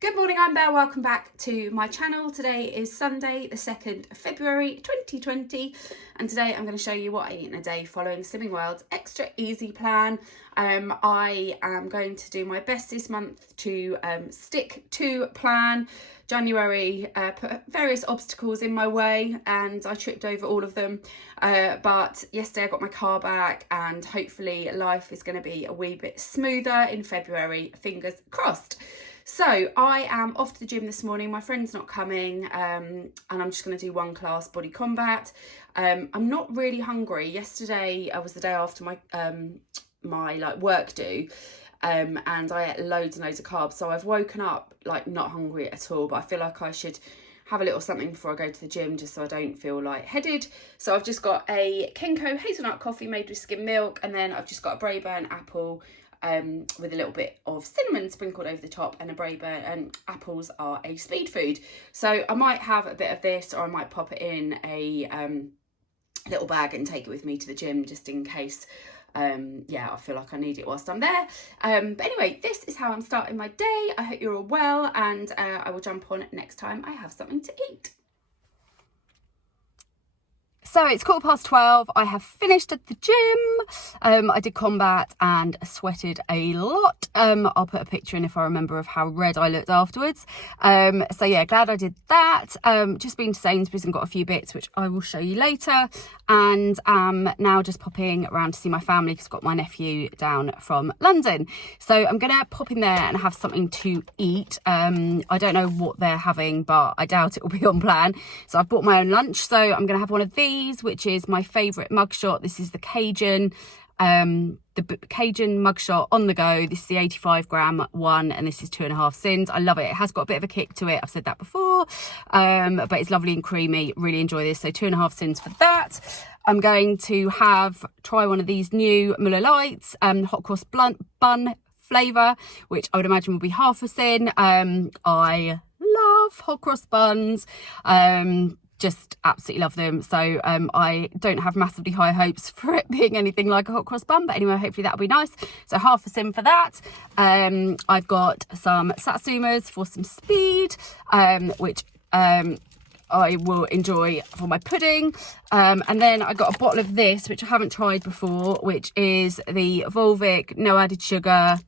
Good morning, I'm Belle. Welcome back to my channel. Today is Sunday, the 2nd of February 2020, and today I'm going to show you what I eat in a day following Slimming World's extra easy plan. I am going to do my best this month to stick to plan. January put various obstacles in my way and I tripped over all of them, but yesterday I got my car back and hopefully life is going to be a wee bit smoother in February, fingers crossed. So I am off to the gym this morning. My friend's not coming, and I'm just going to do one class, body combat. I'm not really hungry. Yesterday was the day after my my work do, and I ate loads and loads of carbs. So I've woken up not hungry at all. But I feel like I should have a little something before I go to the gym, just so I don't feel lightheaded. So I've just got a Kenko hazelnut coffee made with skim milk, and then I've just got a Braeburn apple. With a little bit of cinnamon sprinkled over the top, and a Braeburn, and apples are a speed food. So I might have a bit of this, or I might pop it in a little bag and take it with me to the gym just in case. I feel like I need it whilst I'm there. But anyway, this is how I'm starting my day. I hope you're all well, and I will jump on next time I have something to eat. So it's 12:15. I have finished at the gym. I did combat and sweated a lot. I'll put a picture in if I remember of how red I looked afterwards. So yeah, glad I did that. Just been to Sainsbury's and got a few bits which I will show you later. And now just popping around to see my family because I've got my nephew down from London. So I'm going to pop in there and have something to eat. I don't know what they're having, but I doubt it will be on plan. So I've bought my own lunch. So I'm going to have one of these, which is my favourite mugshot. This is the Cajun mugshot on the go. This is the 85-gram one, and this is 2.5 sins. I love it. It has got a bit of a kick to it. I've said that before, but it's lovely and creamy. Really enjoy this. So 2.5 sins for that. I'm going to try one of these new Muller Lights, hot cross bun flavour, which I would imagine will be half a sin. I love hot cross buns. Just absolutely love them. So I don't have massively high hopes for it being anything like a hot cross bun, but anyway, hopefully that'll be nice. So half a sim for that. I've got some satsumas for some speed, which I will enjoy for my pudding. And then I got a bottle of this, which I haven't tried before, which is the Volvic no added sugar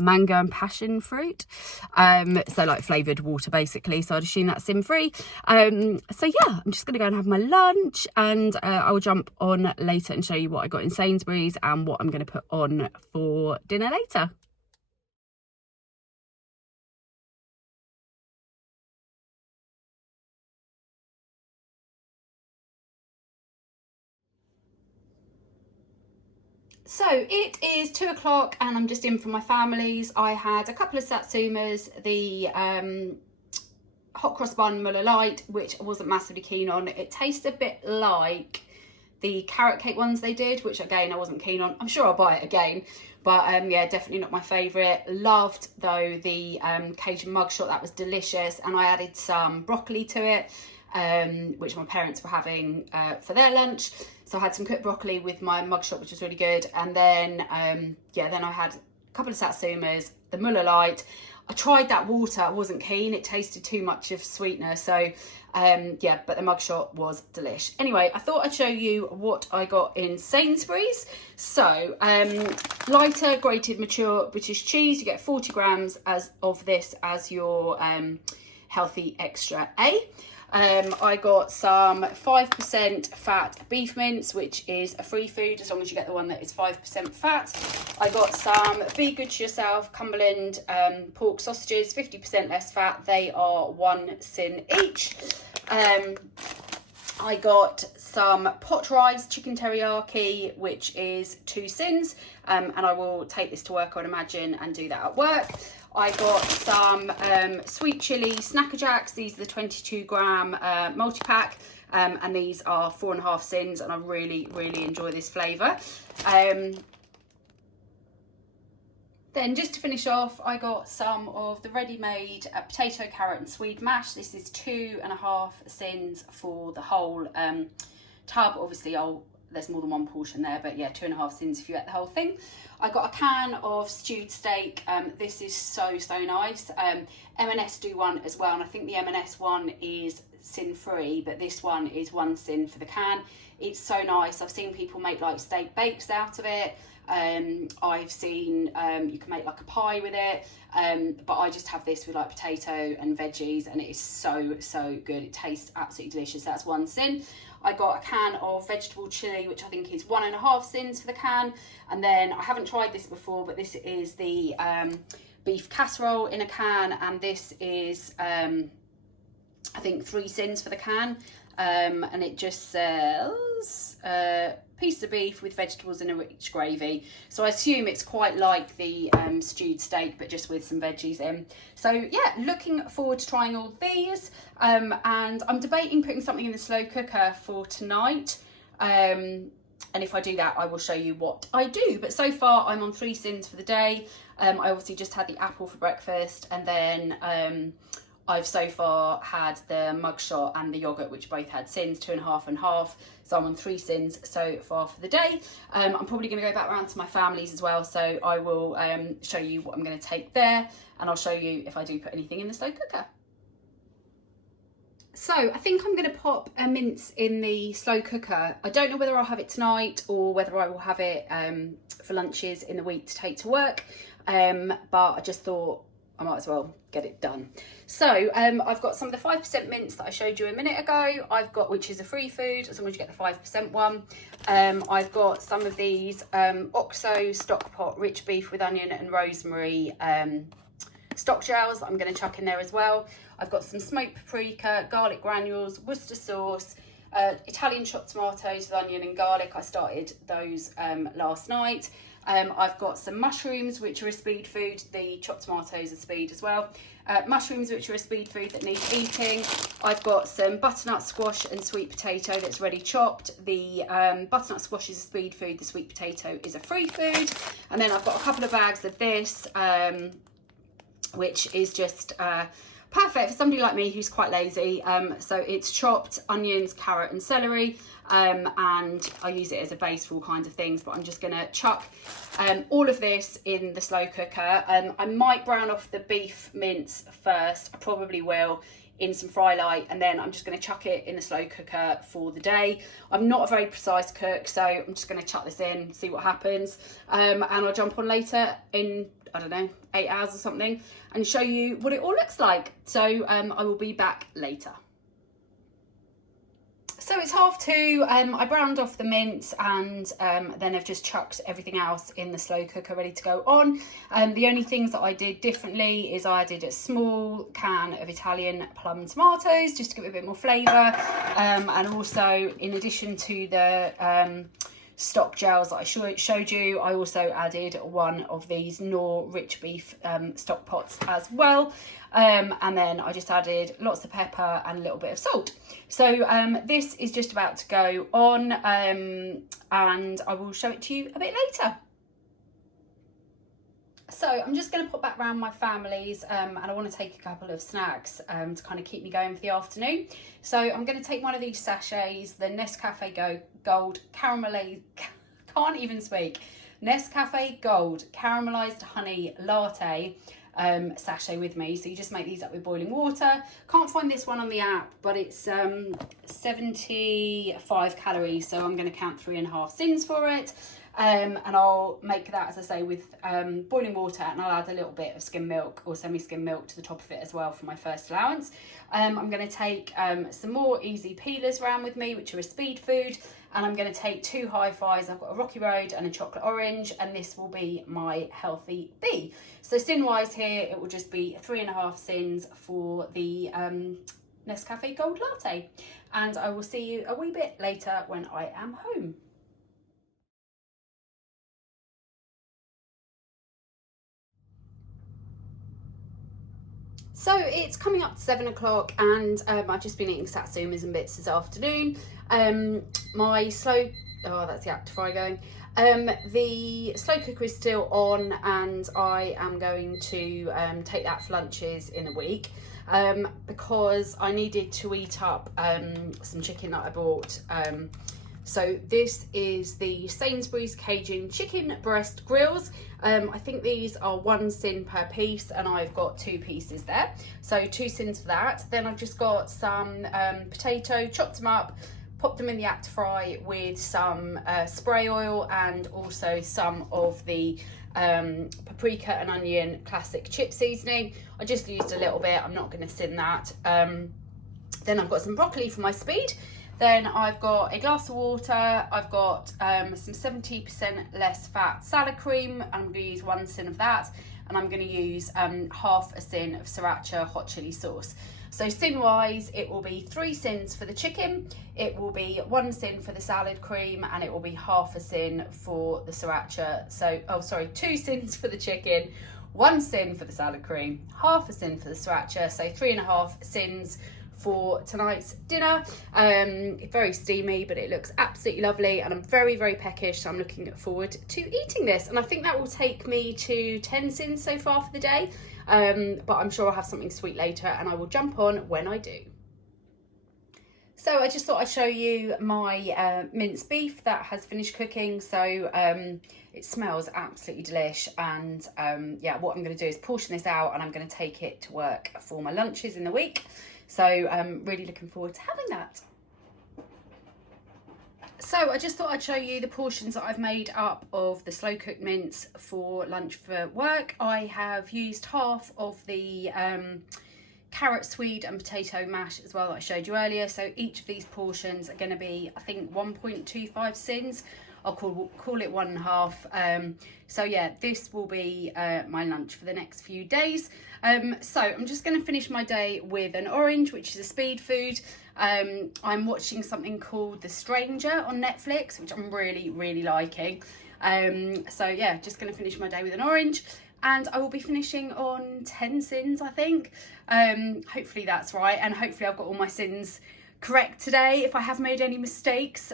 mango and passion fruit, so flavoured water basically, so I'd assume that's sim free. So yeah, I'm just gonna go and have my lunch, and I will jump on later and show you what I got in Sainsbury's and what I'm going to put on for dinner later. So it is 2 o'clock and I'm just in for my family's. I had a couple of satsumas, the hot cross bun Muller Light, which I wasn't massively keen on. It tastes a bit like the carrot cake ones they did, which again I wasn't keen on. I'm sure I'll buy it again, but yeah, definitely not my favourite. Loved though the Cajun mugshot. That was delicious, and I added some broccoli to it, which my parents were having for their lunch. So I had some cooked broccoli with my mugshot, which was really good. And then then I had a couple of satsumas, the Muller Light. I tried that water, I wasn't keen. It tasted too much of sweetener. So but the mugshot was delish. Anyway, I thought I'd show you what I got in Sainsbury's. So lighter grated mature British cheese. You get 40 grams of this as your healthy extra A. I got some 5% fat beef mince, which is a free food as long as you get the one that is 5% fat. I got some Be Good to Yourself Cumberland pork sausages, 50% less fat. They are 1 sin each. I got some pot rice chicken teriyaki, which is 2 sins, and I will take this to work, I would imagine, and do that at work. I got some sweet chilli Snacker Jacks. These are the 22-gram multi-pack, and these are 4.5 sins, and I really, really enjoy this flavour. Then just to finish off, I got some of the ready-made potato, carrot and swede mash. This is 2.5 sins for the whole tub. Obviously, there's more than one portion there, but yeah, 2.5 sins if you ate the whole thing. I got a can of stewed steak. This is so nice. M&S do one as well, and I think the M&S one is sin free, but this one is 1 sin for the can. It's so nice. I've seen people make like steak bakes out of it. I've seen you can make like a pie with it, but I just have this with like potato and veggies, and it is so good. It tastes absolutely delicious. That's 1 sin. I got a can of vegetable chili, which I think is 1.5 sins for the can. And then I haven't tried this before, but this is the beef casserole in a can, and this is I think 3 sins for the can. And it just says piece of beef with vegetables and a rich gravy. So I assume it's quite like the stewed steak, but just with some veggies in. So yeah, looking forward to trying all these. And I'm debating putting something in the slow cooker for tonight. And if I do that, I will show you what I do. But so far I'm on 3 sins for the day. I obviously just had the apple for breakfast, and then I've so far had the mugshot and the yogurt, which both had sins, 2.5 and half. So I'm on 3 sins so far for the day. I'm probably going to go back round to my family's as well. So I will show you what I'm going to take there, and I'll show you if I do put anything in the slow cooker. So I think I'm going to pop a mince in the slow cooker. I don't know whether I'll have it tonight or whether I will have it for lunches in the week to take to work. But I just thought I might as well get it done. So I've got some of the 5% mince that I showed you a minute ago. I've got, which is a free food as long as you get the 5% one. I've got some of these OXO stock pot rich beef with onion and rosemary stock gels that I'm going to chuck in there as well. I've got some smoked paprika, garlic granules, Worcester sauce, Italian chopped tomatoes with onion and garlic. I started those last night. I've got some mushrooms, which are a speed food. The chopped tomatoes are speed as well. Mushrooms, which are a speed food that needs eating. I've got some butternut squash and sweet potato that's ready chopped. The butternut squash is a speed food. The sweet potato is a free food. And then I've got a couple of bags of this, which is just perfect for somebody like me who's quite lazy. So it's chopped onions, carrot and celery, and I use it as a base for all kinds of things, but I'm just gonna chuck all of this in the slow cooker. I might brown off the beef mince first, I probably will, in some fry light, and then I'm just going to chuck it in the slow cooker for the day. I'm not a very precise cook, so I'm just going to chuck this in, see what happens, and I'll jump on later in, I don't know, 8 hours or something, and show you what it all looks like. So I will be back later. So it's 2:30, I browned off the mince, and then I've just chucked everything else in the slow cooker ready to go on. The only things that I did differently is I added a small can of Italian plum tomatoes just to give it a bit more flavour, and also in addition to the stock gels that I showed you, I also added one of these Knorr rich beef stock pots as well, and then I just added lots of pepper and a little bit of salt. So this is just about to go on, and I will show it to you a bit later. So I'm just going to pop back round my family's, and I want to take a couple of snacks to kind of keep me going for the afternoon. So I'm going to take one of these sachets, the Nescafe Gold Caramelized, can't even speak, Nescafe Gold Caramelized Honey Latte sachet with me. So you just make these up with boiling water. Can't find this one on the app, but it's 75 calories, so I'm going to count 3.5 sins for it. And I'll make that, as I say, with boiling water, and I'll add a little bit of skim milk or semi-skim milk to the top of it as well for my first allowance. I'm going to take some more easy peelers around with me, which are a speed food, and I'm going to take 2 hi-fis. I've got a Rocky Road and a chocolate orange, and this will be my healthy B. So sin-wise here, it will just be 3.5 sins for the Nescafe Gold Latte, and I will see you a wee bit later when I am home. So it's coming up to 7 o'clock, and I've just been eating satsumas and bits this afternoon. My slow, oh, that's the app to fry going. The slow cooker is still on, and I am going to take that for lunches in a week, because I needed to eat up some chicken that I bought So this is the Sainsbury's Cajun chicken breast grills. I think these are 1 sin per piece, and I've got 2 pieces there. So 2 sins for that. Then I've just got some potato, chopped them up, popped them in the act fry with some spray oil and also some of the paprika and onion classic chip seasoning. I just used a little bit, I'm not going to sin that. Then I've got some broccoli for my speed. Then I've got a glass of water, I've got some 70% less fat salad cream, I'm going to use 1 sin of that, and I'm going to use half a sin of sriracha hot chili sauce. So sin wise, it will be 3 sins for the chicken, it will be 1 sin for the salad cream, and it will be half a sin for the sriracha. So, 2 sins for the chicken, 1 sin for the salad cream, half a sin for the sriracha, so 3.5 sins for tonight's dinner. Very steamy, but it looks absolutely lovely, and I'm very, very peckish, so I'm looking forward to eating this. And I think that will take me to 10 sins so far for the day, but I'm sure I'll have something sweet later, and I will jump on when I do. So I just thought I'd show you my minced beef that has finished cooking. So it smells absolutely delish, and yeah, what I'm going to do is portion this out, and I'm going to take it to work for my lunches in the week. So I'm really looking forward to having that. So I just thought I'd show you the portions that I've made up of the slow cooked mince for lunch for work. I have used half of the carrot, swede and potato mash as well that I showed you earlier. So each of these portions are going to be, I think, 1.25 sins. I'll call it 1.5. So yeah, this will be my lunch for the next few days. So I'm just going to finish my day with an orange, which is a speed food. I'm watching something called The Stranger on Netflix, which I'm really, really liking. So yeah, just going to finish my day with an orange. And I will be finishing on 10 sins, I think. Hopefully that's right. And hopefully I've got all my sins correct today. If I have made any mistakes,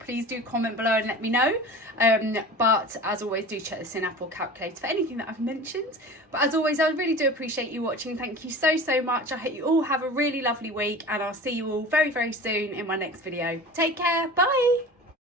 please do comment below and let me know. But as always, do check the sin app or calculator for anything that I've mentioned. But as always, I really do appreciate you watching. Thank you so, so much. I hope you all have a really lovely week, and I'll see you all very, very soon in my next video. Take care. Bye.